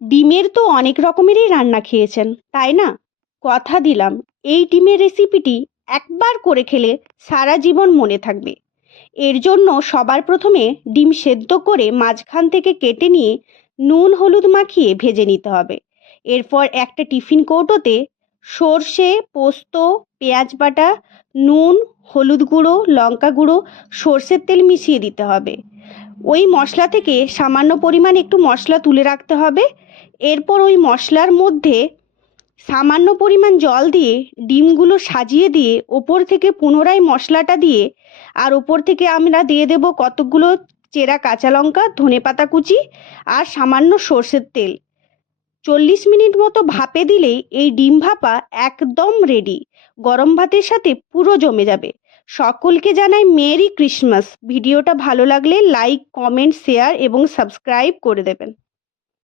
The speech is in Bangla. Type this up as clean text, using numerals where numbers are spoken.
ডিমের তো অনেক রকমেরই রান্না খেয়েছেন, তাই না? কথা দিলাম এই ডিমের রেসিপিটি একবার করে খেলে সারা জীবন মনে থাকবে। এর জন্য সবার প্রথমে ডিম সেদ্ধ করে মাঝখান থেকে কেটে নিয়ে নুন হলুদ মাখিয়ে ভেজে নিতে হবে। এরপর একটা টিফিন কৌটোতে সর্ষে, পোস্ত, পেঁয়াজ বাটা, নুন, হলুদ গুঁড়ো, লঙ্কা গুঁড়ো, সর্ষের তেল মিশিয়ে দিতে হবে। ওই মশলা থেকে সামান্য পরিমাণ একটু মশলা তুলে রাখতে হবে। এরপর ওই মশলার মধ্যে সামান্য পরিমাণ জল দিয়ে ডিমগুলো সাজিয়ে দিয়ে ওপর থেকে পুনরায় মশলাটা দিয়ে আর ওপর থেকে আমরা দিয়ে দেব কতকগুলো চেরা কাঁচা লঙ্কা, ধনেপাতা কুচি আর সামান্য সর্ষের তেল। 40 মিনিট মতো ভাপে দিলেই এই ডিম ভাপা একদম রেডি। গরম ভাতের সাথে পুরো জমে যাবে। সকলকে জানাই মেরি ক্রিসমাস। ভিডিওটা ভালো লাগলে লাইক, কমেন্ট, শেয়ার এবং সাবস্ক্রাইব করে দেবেন।